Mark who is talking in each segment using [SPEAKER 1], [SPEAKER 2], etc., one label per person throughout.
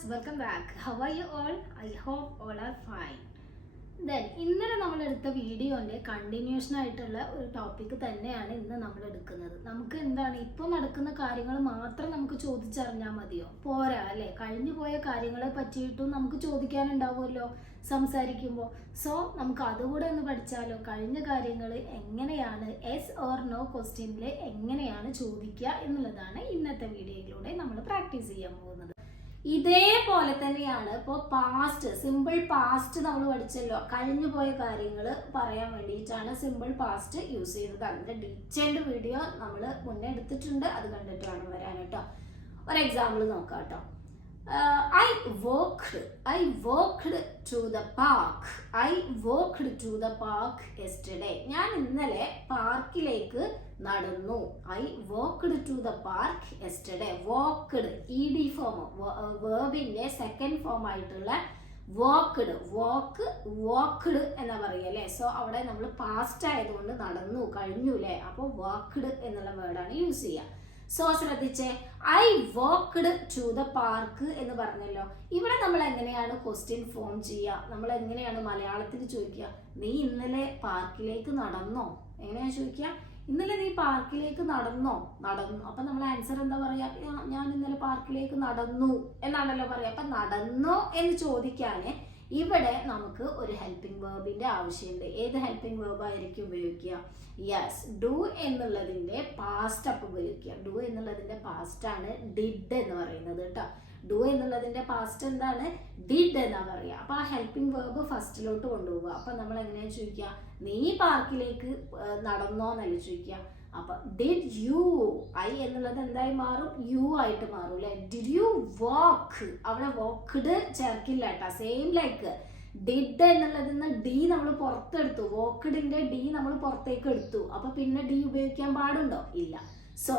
[SPEAKER 1] Viewers welcome back how are you all I hope all are fine then ഇന്നലെ നമ്മൾ എടുത്ത വീഡിയോന്റെ continuation ആയിട്ടുള്ള ഒരു ടോപ്പിക് തന്നെയാണ് ഇന്ന് നമ്മൾ എടുക്കുന്നത് നമുക്ക് എന്താണ്? ഇപ്പോൾ നടക്കുന്ന കാര്യങ്ങൾ മാത്രം നമുക്ക് ചോദിച്ചറിഞ്ഞാൽ മതിയോ? പോരാ അല്ലേ? കഴിഞ്ഞു പോയ കാര്യങ്ങളെ പറ്റിയിട്ടും നമുക്ക് ചോദിക്കാനുണ്ടാവുമല്ലോ സംസാരിക്കുമ്പോൾ സോ നമുക്ക് അതുകൂടെ ഒന്ന് പഠിച്ചാലോ? കഴിഞ്ഞ കാര്യങ്ങൾ എങ്ങനെയാണ് എസ് ഓർ നോ ക്വസ്റ്റ്യനിൽ എങ്ങനെയാണ് ചോദിക്കുക എന്നുള്ളതാണ് ഇന്നത്തെ വീഡിയോയിലൂടെ നമ്മൾ പ്രാക്ടീസ് ചെയ്യാൻ പോകുന്നത്. ഇതേപോലെ തന്നെയാണ് ഇപ്പോൾ പാസ്റ്റ് സിമ്പിൾ പാസ്റ്റ് നമ്മൾ പഠിച്ചല്ലോ. കഴിഞ്ഞു പോയ കാര്യങ്ങൾ പറയാൻ വേണ്ടിയിട്ടാണ് സിമ്പിൾ പാസ്റ്റ് യൂസ് ചെയ്യുന്നത്. അതിന്റെ ഡീറ്റെയിൽഡ് വീഡിയോ നമ്മൾ മുന്നേ എടുത്തിട്ടുണ്ട്. അത് കണ്ടിട്ട് വേണം വരാൻ കേട്ടോ. ഒരു എക്സാമ്പിൾ നോക്കാം കേട്ടോ. I walked I walked to the park I walked to the park yesterday ഞാൻ ഇന്നലെ പാർക്കിലേക്ക് നടന്നു I walked to the park yesterday walked E D form വേർബിന്റെ second form ആയിട്ടുള്ള walked. Walk. Walked എന്നാ പറയല്ലേ. അല്ലേ സോ അവിടെ നമ്മൾ പാസ്റ്റ് ആയതുകൊണ്ട് നടന്നു കഴിഞ്ഞു അല്ലേ അപ്പോൾ വാക്ക്ഡ് എന്നുള്ള വേർഡാണ് യൂസ് ചെയ്യുക സോ ശ്രദ്ധിച്ചേ. I walked to the park എന്ന് പറഞ്ഞല്ലോ. ഇവിടെ നമ്മൾ എങ്ങനെയാണ് ക്വസ്റ്റ്യൻ ഫോം ചെയ്യുക? നമ്മൾ എങ്ങനെയാണ് മലയാളത്തിൽ ചോദിക്കുക? നീ ഇന്നലെ പാർക്കിലേക്ക് നടന്നോ? എങ്ങനെയാണ് ചോദിക്കുക? ഇന്നലെ നീ പാർക്കിലേക്ക് നടന്നോ? നടന്നു. അപ്പൊ നമ്മൾ ആൻസർ എന്താ പറയാ? "ഞാ- ഞാൻ ഇന്നലെ പാർക്കിലേക്ക് നടന്നു എന്നാണല്ലോ പറയാ. അപ്പൊ നടന്നോ എന്ന് ചോദിക്കാന് ഇവിടെ നമുക്ക് ഒരു ഹെൽപ്പിംഗ് വേർബിന്റെ ആവശ്യമുണ്ട്. ഏത് ഹെൽപ്പിംഗ് വേർബ് ആയിരിക്കും ഉപയോഗിക്കുക? യെസ് ഡു എന്നുള്ളതിന്റെ പാസ്റ്റ് അപ്പ് ഉപയോഗിക്കുക. ഡു എന്നുള്ളതിന്റെ പാസ്റ്റ് ആണ് ഡിഡ് എന്ന് പറയുന്നത് കേട്ടോ ഡു എന്നുള്ളതിന്റെ പാസ്റ്റ് എന്താണ്? ഡിഡ് എന്നാണ് പറയുക. അപ്പോൾ ആ ഹെൽപ്പിംഗ് വേർബ് ഫസ്റ്റിലോട്ട് കൊണ്ടുപോവുക. അപ്പോൾ നമ്മൾ എങ്ങനെയാണ് ചോദിക്കുക? നീ പാർക്കിലേക്ക് നടന്നോ എന്നല്ല ചോദിക്കുക അപ്പൊ ഡിഡ് യു ഐ എന്നുള്ളത് എന്തായി മാറും? യു ആയിട്ട് മാറും അല്ലെ? ഡിഡ് യു വാക്ക് അവിടെ വോക്ക്ഡ് ചേർക്കില്ല കേട്ടോ. സെയിം ലൈക്ക് ഡിഡ് എന്നുള്ളതിൽ നിന്ന് ഡി നമ്മൾ പുറത്തെടുത്തു. വോക്ക്ഡിന്റെ ഡി നമ്മൾ പുറത്തേക്ക് എടുത്തു. അപ്പൊ പിന്നെ ഡി ഉപയോഗിക്കാൻ പാടുണ്ടോ? ഇല്ല. So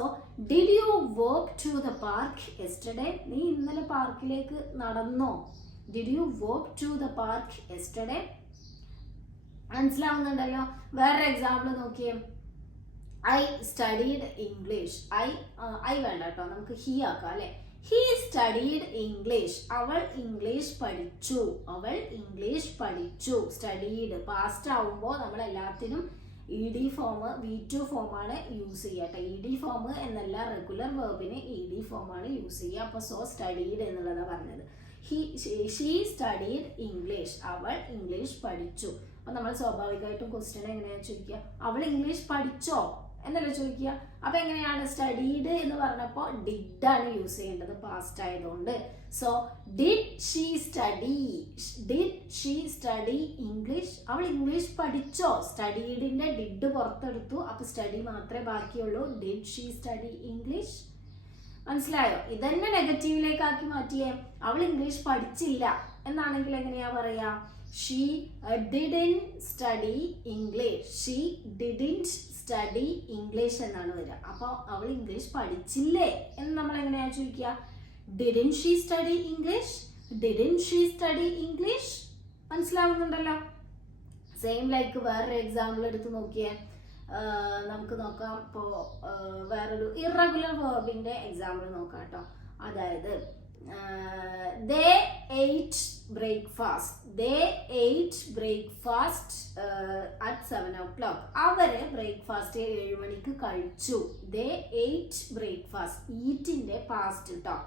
[SPEAKER 1] did you walk to the park yesterday നീ ഇന്നലെ പാർക്കിലേക്ക് നടന്നോ? Did you walk to the park yesterday മനസ്സിലാവുന്നുണ്ടല്ലോ. വേറൊരു എക്സാമ്പിൾ നോക്കിയേ. I studied English I I വേണ്ട കേട്ടോ. നമുക്ക് ഹി ആക്കാം അല്ലെ? ഹി സ്റ്റഡീഡ് ഇംഗ്ലീഷ് അവൾ ഇംഗ്ലീഷ് പഠിച്ചു. അവൾ ഇംഗ്ലീഷ് പഠിച്ചു. സ്റ്റഡീഡ് പാസ്റ്റ് ആവുമ്പോൾ നമ്മൾ എല്ലാത്തിനും E D form V two ഫോമാണ് യൂസ് ചെയ്യുക കേട്ടോ. ഇ ഡി ഫോം എന്നല്ല റെഗുലർ വേർബിന് ഇ ഡി ഫോമാണ് യൂസ് ചെയ്യുക. അപ്പോൾ സോ സ്റ്റഡീഡ് എന്നുള്ളതാണ് പറഞ്ഞത്. ഷീ സ്റ്റഡീഡ് ഇംഗ്ലീഷ് അവൾ ഇംഗ്ലീഷ് പഠിച്ചു. അപ്പൊ നമ്മൾ സ്വാഭാവികമായിട്ടും ക്വസ്റ്റ്യൻ എങ്ങനെയാണ് ചോദിക്കുക? അവൾ ഇംഗ്ലീഷ് പഠിച്ചോ? എന്നല്ലേ ചോദിക്കുക? അപ്പൊ എങ്ങനെയാണ് സ്റ്റഡീഡ് എന്ന് പറഞ്ഞപ്പോൾ ഡിഡ് ആണ് യൂസ് ചെയ്യേണ്ടത്. പാസ്റ്റ് ആയതുകൊണ്ട്. So did she study did she study English അവൾ ഇംഗ്ലീഷ് പഠിച്ചോ? സ്റ്റഡീഡിന്റെ ഡിഡ് പുറത്തെടുത്തു. അപ്പൊ സ്റ്റഡി മാത്രമേ ബാക്കിയുള്ളൂ. ഡിഡ് ഷീ സ്റ്റഡി ഇംഗ്ലീഷ് മനസ്സിലായോ? ഇതന്നെ നെഗറ്റീവിലേക്കാക്കി മാറ്റിയേ. അവൾ ഇംഗ്ലീഷ് പഠിച്ചില്ല. എന്നാണെങ്കിൽ എങ്ങനെയാ പറയാ? She didn't study English she didn't study English എന്നാണ് വരിക. അപ്പോൾ അവൾ ഇംഗ്ലീഷ് പഠിച്ചില്ലേ? എന്ന് നമ്മൾ എങ്ങനെയാ ചോദിക്കുക? Didn't she study English didn't she study English മനസ്സിലാവുന്നുണ്ടല്ലോ? Same like വേറൊരു എക്സാമ്പിൾ എടുത്ത് നോക്കിയേ. നമുക്ക് നോക്കാം. ഇപ്പോൾ വേറൊരു ഇറഗുലർ വേർബിന്റെ എക്സാമ്പിൾ നോക്കാം കേട്ടോ. അതായത് they ate breakfast they ate breakfast at seven o'clock our breakfast ഏഴ് മണിക്ക് കഴിച്ചു. ദേ എയ്റ്റ് ബ്രേക്ക്ഫാസ്റ്റ് ഈറ്റിന്റെ പാസ്റ്റ് കേട്ടോ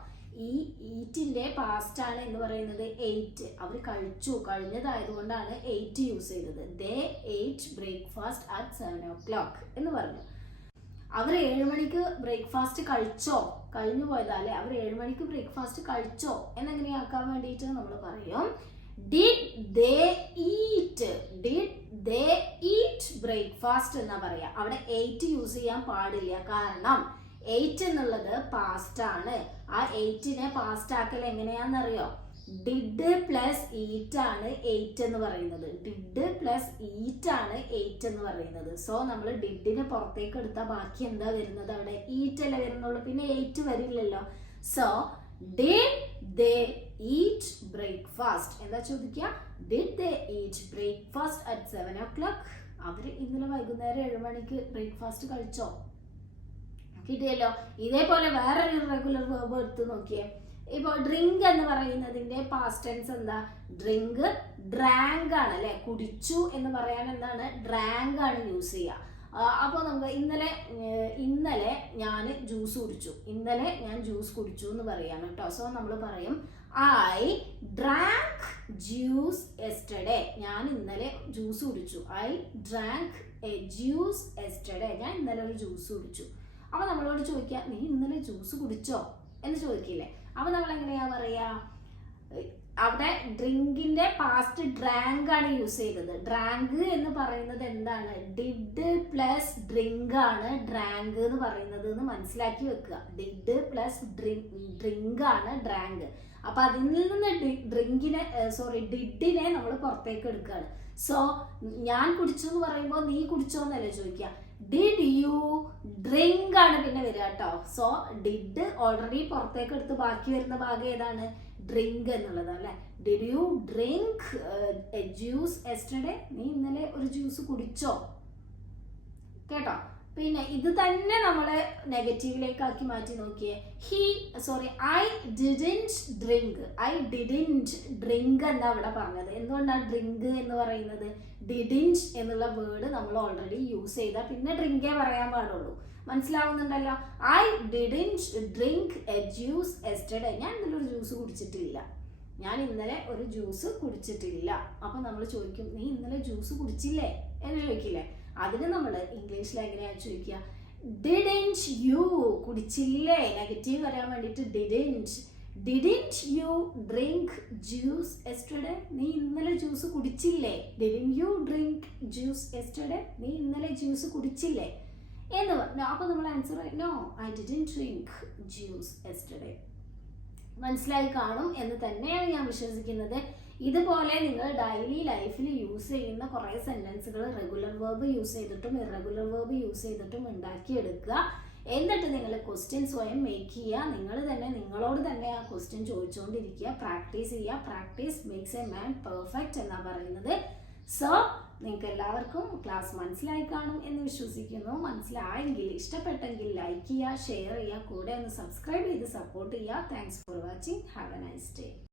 [SPEAKER 1] ഈ ഈറ്റിന്റെ പാസ്റ്റ് ആണ് എന്ന് പറയുന്നത് എയ്റ്റ് അവർ കഴിച്ചു. കഴിഞ്ഞതായതുകൊണ്ടാണ് എയ്റ്റ് യൂസ് ചെയ്തത്. They ate breakfast at seven o'clock എന്ന് പറഞ്ഞു. അവർ ഏഴ് മണിക്ക് ബ്രേക്ക്ഫാസ്റ്റ് കഴിച്ചോ? കഴിഞ്ഞു പോയതാ അല്ലെ അവർ ഏഴ് മണിക്ക് ബ്രേക്ക്ഫാസ്റ്റ് കഴിച്ചോ? എന്നെങ്ങനെയാക്കാൻ വേണ്ടിയിട്ട് നമ്മൾ പറയും. ബ്രേക്ക്ഫാസ്റ്റ് എന്നാ പറയാ. അവിടെ എയ്റ്റ് യൂസ് ചെയ്യാൻ പാടില്ല. കാരണം എയ്റ്റ് എന്നുള്ളത് പാസ്റ്റ് ആണ്. ആ എയ്റ്റിനെ പാസ്റ്റ് ആക്കൽ എങ്ങനെയാണെന്നറിയോ? ഡിഡ് പ്ലസ് ഈറ്റ് ആണ് എയ്റ്റ് എന്ന് പറയുന്നത്. ഡിഡ് പ്ലസ് ഈറ്റ് ആണ് എയ്റ്റ് എന്ന് പറയുന്നത്. സോ നമ്മൾ ഡിഡിനെ പുറത്തേക്ക് എടുത്താൽ ബാക്കി എന്താ വരുന്നത്? അവിടെ ഈറ്റ് അല്ലേ വരുന്നുള്ളൂ. പിന്നെ എയ്റ്റ് വരില്ലല്ലോ. സോ ഡിഡ് ഈറ്റ് ബ്രേക്ക്ഫാസ്റ്റ് എന്താ ചോദിക്കുക did eat breakfast at seven o'clock അവർ ഇന്നലെ വൈകുന്നേരം ഏഴ് മണിക്ക് ബ്രേക്ക്ഫാസ്റ്റ് കഴിച്ചോ? കിട്ടിയല്ലോ. ഇതേപോലെ വേറൊരു റെഗുലർ വേർബ് എടുത്ത് നോക്കിയേ. ഇപ്പോൾ ഡ്രിങ്ക് എന്ന് പറയുന്നതിന്റെ പാസ്റ്റ് ടെൻസ് എന്താ? ഡ്രിങ്ക് ഡ്രാങ്ക് ആണ് അല്ലെ? കുടിച്ചു എന്ന് പറയാൻ എന്താണ്? ഡ്രാങ്ക് ആണ് യൂസ് ചെയ്യുക. അപ്പോൾ നമുക്ക് ഇന്നലെ ഇന്നലെ ഞാൻ ജ്യൂസ് കുടിച്ചു. ഇന്നലെ ഞാൻ ജ്യൂസ് കുടിച്ചു എന്ന് പറയാണ് കേട്ടോ. സോ നമ്മൾ പറയും ഐ ഡ്രാങ്ക് ജ്യൂസ് എസ്റ്റഡേ ഞാൻ ഇന്നലെ ജ്യൂസ് കുടിച്ചു. I drank a juice yesterday ഞാൻ ഇന്നലെ ഒരു ജ്യൂസ് കുടിച്ചു. അപ്പോൾ നമ്മളോട് ചോദിക്കുക നീ ഇന്നലെ ജ്യൂസ് കുടിച്ചോ? എന്ന് ചോദിക്കില്ലേ? അപ്പോൾ നമ്മൾ എങ്ങനെയാ പറയാ? അവിടെ ഡ്രിങ്കിന്റെ പാസ്റ്റ് ഡ്രാങ്ക് ആണ് യൂസ് ചെയ്തത്. ഡ്രാങ്ക് എന്ന് പറയുന്നത് എന്താണ്? ഡിഡ് പ്ലസ് ഡ്രിങ്ക് ആണ് ഡ്രാങ്ക് എന്ന് പറയുന്നത് എന്ന് മനസ്സിലാക്കി വെക്കുക. ഡിഡ് പ്ലസ് ഡ്രിങ്ക് ആണ് ഡ്രാങ്ക് അപ്പൊ അതിൽ നിന്ന് ഡ്രിങ്കിനെ സോറി ഡിഡിനെ നമ്മൾ പുറത്തേക്ക് എടുക്കുകയാണ്. സോ ഞാൻ കുടിച്ചു എന്ന് പറയുമ്പോൾ നീ കുടിച്ചോ എന്നല്ലേ ചോദിക്കുക ഡിഡ് യു ഡ്രിങ്ക് ആണ് പിന്നെ വരിക കേട്ടോ സോ ഡിഡ് ഓൾറെഡി പുറത്തേക്ക് എടുത്ത് ബാക്കി വരുന്ന ഭാഗം ഏതാണ്? ഡ്രിങ്ക് എന്നുള്ളത് അല്ലെ? Did you drink juice yesterday നീ ഇന്നലെ ഒരു ജ്യൂസ് കുടിച്ചോ? കേട്ടോ? പിന്നെ ഇത് തന്നെ നമ്മൾ നെഗറ്റീവിലേക്കാക്കി മാറ്റി നോക്കിയേ. He sorry I didn't drink I didn't drink എന്നാണ് അവിടെ പറഞ്ഞത്. എന്തുകൊണ്ടാണ് ഡ്രിങ്ക് എന്ന് പറയുന്നത്? ഡിഡിന്റ് എന്നുള്ള വേർഡ് നമ്മൾ ഓൾറെഡി യൂസ് ചെയ്താൽ പിന്നെ ഡ്രിങ്കേ പറയാൻ പാടുള്ളൂ. മനസ്സിലാവുന്നുണ്ടല്ലോ? I didn't drink a juice yesterday ഞാൻ ഇന്നലെ ഒരു ജ്യൂസ് കുടിച്ചിട്ടില്ല. ഞാൻ ഇന്നലെ ഒരു ജ്യൂസ് കുടിച്ചിട്ടില്ല. അപ്പൊ നമ്മൾ ചോദിക്കും നീ ഇന്നലെ ജ്യൂസ് കുടിച്ചില്ലേ? എന്ന് ചോദിക്കില്ലേ? അതിന് നമ്മൾ ഇംഗ്ലീഷിൽ എങ്ങനെയാണ് ചോദിക്കുക ഡിഡിന്റ് യു കുടിച്ചില്ലേ? നെഗറ്റീവ് വരാൻ വേണ്ടിയിട്ട് didn't didn't you drink juice yesterday നീ ഇന്നലെ ജ്യൂസ് കുടിച്ചില്ലേ? Didn't you drink juice yesterday നീ ഇന്നലെ ജ്യൂസ് കുടിച്ചില്ലേ? എന്ന് പറഞ്ഞു. അപ്പൊ നമ്മൾ answer no I didn't drink juice yesterday മനസ്സിലായി കാണും എന്ന് തന്നെയാണ് ഞാൻ വിശ്വസിക്കുന്നത്. ഇതുപോലെ നിങ്ങൾ ഡെയിലി ലൈഫിൽ യൂസ് ചെയ്യുന്ന കുറേ സെന്റൻസുകൾ റെഗുലർ വേർബ് യൂസ് ചെയ്തിട്ടും ഇറഗുലർ വേർബ് യൂസ് ചെയ്തിട്ടും ഉണ്ടാക്കിയെടുക്കുക. എന്നിട്ട് നിങ്ങൾ ക്വസ്റ്റ്യൻ സ്വയം മേക്ക് ചെയ്യുക. നിങ്ങൾ തന്നെ നിങ്ങളോട് തന്നെ ആ ക്വസ്റ്റ്യൻ ചോദിച്ചുകൊണ്ടിരിക്കുക പ്രാക്ടീസ് ചെയ്യുക. Practice makes a man perfect എന്നാണ് പറയുന്നത്. സോ നിങ്ങൾക്ക് എല്ലാവർക്കും ക്ലാസ് മനസ്സിലായി കാണും എന്ന് വിശ്വസിക്കുന്നു. മനസ്സിലായെങ്കിൽ ഇഷ്ടപ്പെട്ടെങ്കിൽ ലൈക്ക് ചെയ്യുക ഷെയർ ചെയ്യുക കൂടെ ഒന്ന് സബ്സ്ക്രൈബ് ചെയ്ത് സപ്പോർട്ട് ചെയ്യുക. Thanks for watching have a nice day